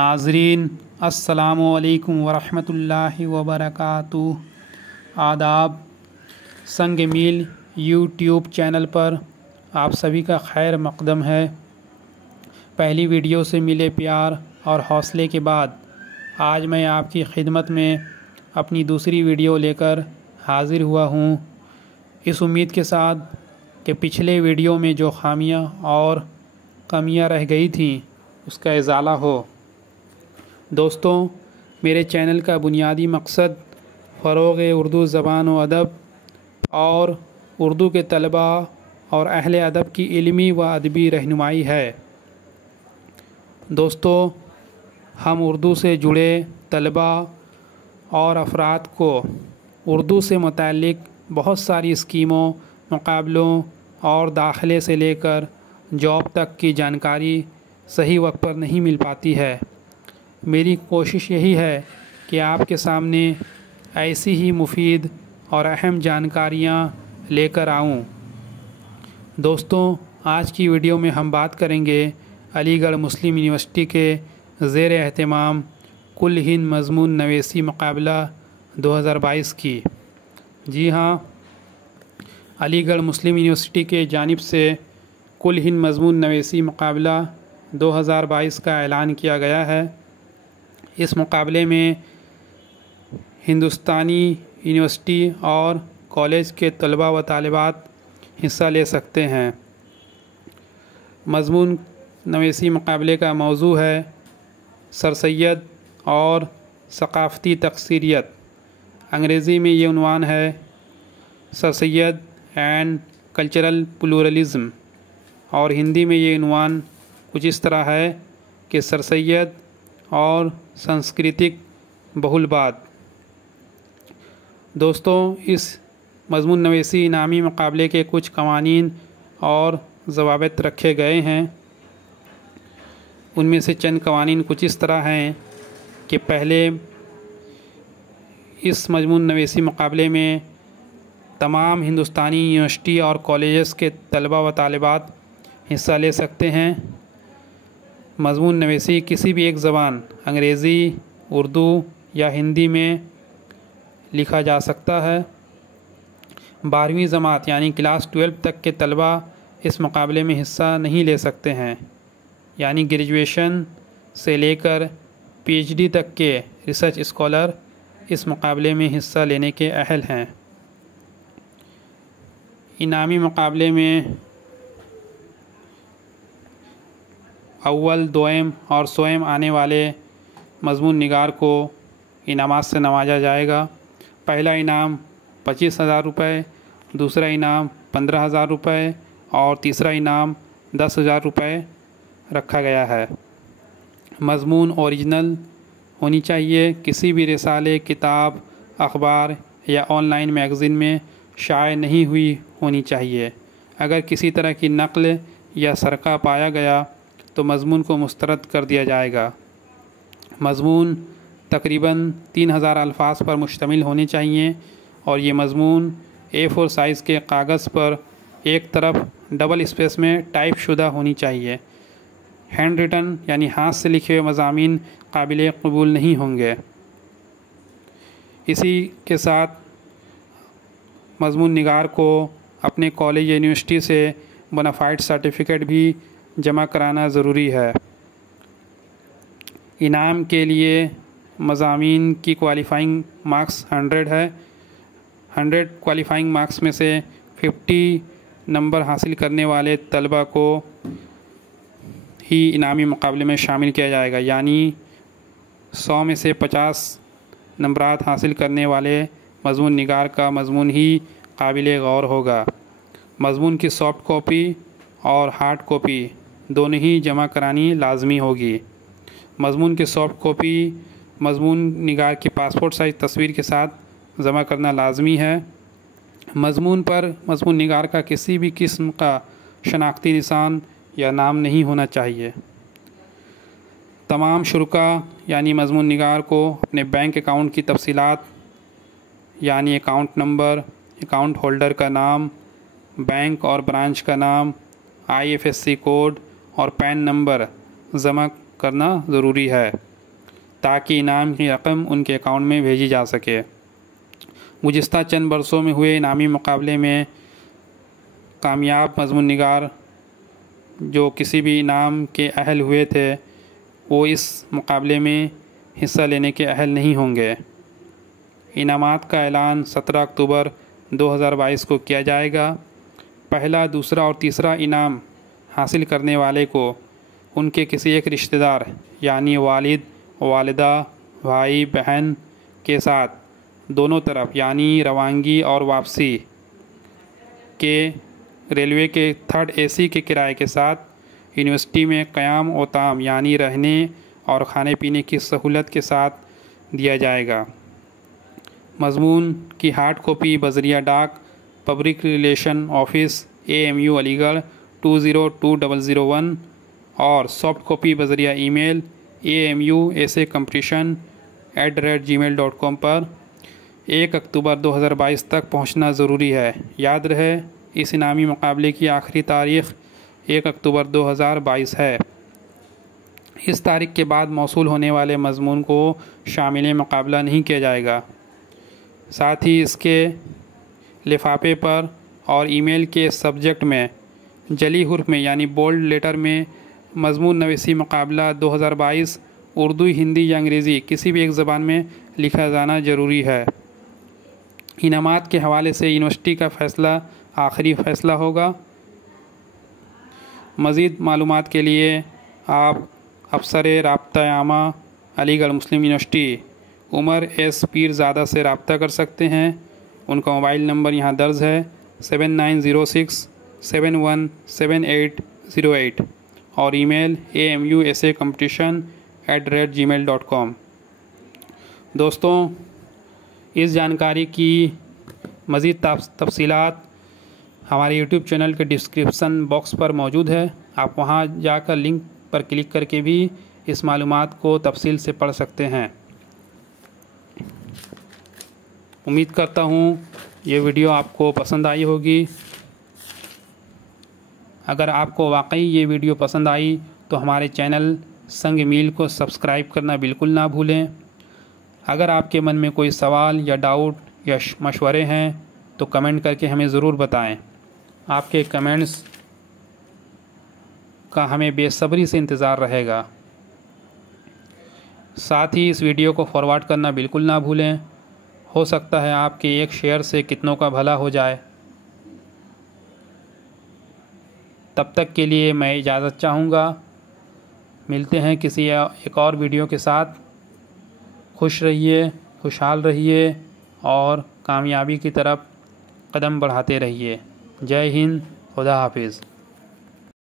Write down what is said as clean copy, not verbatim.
ناظرین السلام علیکم ورحمۃ اللہ وبرکاتہ۔ آداب۔ سنگ میل یوٹیوب چینل پر آپ سبھی کا خیر مقدم ہے۔ پہلی ویڈیو سے ملے پیار اور حوصلے کے بعد آج میں آپ کی خدمت میں اپنی دوسری ویڈیو لے کر حاضر ہوا ہوں، اس امید کے ساتھ کہ پچھلے ویڈیو میں جو خامیاں اور کمیاں رہ گئی تھیں اس کا ازالہ ہو۔ دوستوں، میرے چینل کا بنیادی مقصد فروغ اردو زبان و ادب اور اردو کے طلباء اور اہل ادب کی علمی و ادبی رہنمائی ہے۔ دوستوں، ہم اردو سے جڑے طلباء اور افراد کو اردو سے متعلق بہت ساری اسکیموں، مقابلوں اور داخلے سے لے کر جاب تک کی جانکاری صحیح وقت پر نہیں مل پاتی ہے۔ میری کوشش یہی ہے کہ آپ کے سامنے ایسی ہی مفید اور اہم جانکاریاں لے کر آؤں۔ دوستوں، آج کی ویڈیو میں ہم بات کریں گے علی گڑھ مسلم یونیورسٹی کے زیر اہتمام کل ہند مضمون نویسی مقابلہ 2022 کی۔ جی ہاں، علی گڑھ مسلم یونیورسٹی کے جانب سے کل ہند مضمون نویسی مقابلہ 2022 کا اعلان کیا گیا ہے۔ اس مقابلے میں ہندوستانی یونیورسٹی اور کالج کے طلباء و طالبات حصہ لے سکتے ہیں۔ مضمون نویسی مقابلے کا موضوع ہے سر سید اور ثقافتی تکثیریت۔ انگریزی میں یہ عنوان ہے سر سید اینڈ کلچرل پلورلزم، اور ہندی میں یہ عنوان کچھ اس طرح ہے کہ سر سید اور سنسکرتک بہل بات۔ دوستوں، اس مضمون نویسی انعامی مقابلے کے کچھ قوانین اور ضوابط رکھے گئے ہیں۔ ان میں سے چند قوانین کچھ اس طرح ہیں کہ پہلے، اس مضمون نویسی مقابلے میں تمام ہندوستانی یونیورسٹی اور کالجز کے طلباء و طالبات حصہ لے سکتے ہیں۔ مضمون نویسی کسی بھی ایک زبان، انگریزی، اردو یا ہندی میں لکھا جا سکتا ہے۔ 12ویں جماعت یعنی کلاس 12 تک کے طلباء اس مقابلے میں حصہ نہیں لے سکتے ہیں، یعنی گریجویشن سے لے کر پی ایچ ڈی تک کے ریسرچ اسکالر اس مقابلے میں حصہ لینے کے اہل ہیں۔ انعامی مقابلے میں اول، دوئم اور سوئم آنے والے مضمون نگار کو انعامات سے نوازا جائے گا۔ پہلا انعام 25,000 روپے، دوسرا انعام 15,000 روپے اور تیسرا انعام 10,000 روپے رکھا گیا ہے۔ مضمون اوریجنل ہونی چاہیے، کسی بھی رسالے، کتاب، اخبار یا آن لائن میگزین میں شائع نہیں ہوئی ہونی چاہیے۔ اگر کسی طرح کی نقل یا سرقہ پایا گیا تو مضمون کو مسترد کر دیا جائے گا۔ مضمون تقریباً 3,000 الفاظ پر مشتمل ہونے چاہیے اور یہ مضمون A4 سائز کے کاغذ پر ایک طرف ڈبل اسپیس میں ٹائپ شدہ ہونی چاہیے۔ ہینڈ ریٹن یعنی ہاتھ سے لکھے ہوئے مضامین قابل قبول نہیں ہوں گے۔ اسی کے ساتھ مضمون نگار کو اپنے کالج یا یونیورسٹی سے بونافائیڈ سرٹیفکیٹ بھی جمع کرانا ضروری ہے۔ انعام کے لیے مضامین کی کوالیفائنگ مارکس 100 ہے۔ 100 کوالیفائنگ مارکس میں سے 50 نمبر حاصل کرنے والے طلباء کو ہی انعامی مقابلے میں شامل کیا جائے گا، یعنی 100 میں سے 50 نمبرات حاصل کرنے والے مضمون نگار کا مضمون ہی قابل غور ہوگا۔ مضمون کی سافٹ کاپی اور ہارڈ کاپی دونوں ہی جمع کرانی لازمی ہوگی۔ مضمون کی سافٹ کاپی مضمون نگار کی پاسپورٹ سائز تصویر کے ساتھ جمع کرنا لازمی ہے۔ مضمون پر مضمون نگار کا کسی بھی قسم کا شناختی نشان یا نام نہیں ہونا چاہیے۔ تمام شرکاء یعنی مضمون نگار کو اپنے بینک اکاؤنٹ کی تفصیلات، یعنی اکاؤنٹ نمبر، اکاؤنٹ ہولڈر کا نام، بینک اور برانچ کا نام، IFSC کوڈ اور پین نمبر جمع کرنا ضروری ہے۔ تاکہ انعام کی رقم ان کے اکاؤنٹ میں بھیجی جا سکے۔ گزشتہ چند برسوں میں ہوئے انعامی مقابلے میں کامیاب مضمون نگار جو کسی بھی انعام کے اہل ہوئے تھے وہ اس مقابلے میں حصہ لینے کے اہل نہیں ہوں گے۔ انعامات کا اعلان 17 اکتوبر 2022 کو کیا جائے گا۔ پہلا، دوسرا اور تیسرا انعام حاصل کرنے والے کو ان کے کسی ایک رشتہ دار یعنی والد، والدہ، بھائی، بہن کے ساتھ دونوں طرف یعنی روانگی اور واپسی کے ریلوے کے 3rd AC کے کرائے کے ساتھ یونیورسٹی میں قیام و طعام یعنی رہنے اور کھانے پینے کی سہولت کے ساتھ دیا جائے گا۔ مضمون کی ہارڈ کاپی بذریعہ ڈاک پبلک ریلیشن آفس AMU علی گڑھ 20201 اور سافٹ کاپی بذریعہ ای میل amuessaycompetition@gmail.com پر 1 اکتوبر 2022 تک پہنچنا ضروری ہے۔ یاد رہے اس انعامی مقابلے کی آخری تاریخ 1 اکتوبر 2022 ہے۔ اس تاریخ کے بعد موصول ہونے والے مضمون کو شامل مقابلہ نہیں کیا جائے گا۔ ساتھ ہی اس کے لفافے پر اور ای میل کے سبجیکٹ میں جلی حرف میں یعنی بولڈ لیٹر میں مضمون نویسی مقابلہ 2022 اردو، ہندی یا انگریزی کسی بھی ایک زبان میں لکھا جانا ضروری ہے۔ انعامات کے حوالے سے یونیورسٹی کا فیصلہ آخری فیصلہ ہوگا۔ مزید معلومات کے لیے آپ افسر رابطہ عامہ علی گڑھ مسلم یونیورسٹی عمر S پیرزادہ سے رابطہ کر سکتے ہیں۔ ان کا موبائل نمبر یہاں درج ہے 7906717808 اور ای میل amuessaycompetition@gmail.com۔ دوستوں، اس جانکاری کی مزید تفصیلات ہمارے یوٹیوب چینل کے ڈسکرپشن باکس پر موجود ہے۔ آپ وہاں جا کر لنک پر کلک کر کے بھی اس معلومات کو تفصیل سے پڑھ سکتے ہیں۔ امید کرتا ہوں یہ ویڈیو آپ کو پسند آئی ہوگی۔ اگر آپ کو واقعی یہ ویڈیو پسند آئی تو ہمارے چینل سنگ میل کو سبسکرائب کرنا بالکل نہ بھولیں۔ اگر آپ کے من میں کوئی سوال یا ڈاؤٹ یا مشورے ہیں تو کمنٹ کر کے ہمیں ضرور بتائیں۔ آپ کے کمنٹس کا ہمیں بے صبری سے انتظار رہے گا۔ ساتھ ہی اس ویڈیو کو فارورڈ کرنا بالکل نہ بھولیں۔ ہو سکتا ہے آپ کے ایک شیئر سے کتنوں کا بھلا ہو جائے۔ تب تک کے لیے میں اجازت چاہوں گا۔ ملتے ہیں کسی ایک اور ویڈیو کے ساتھ۔ خوش رہیے، خوشحال رہیے اور کامیابی کی طرف قدم بڑھاتے رہیے۔ جے ہند، خدا حافظ۔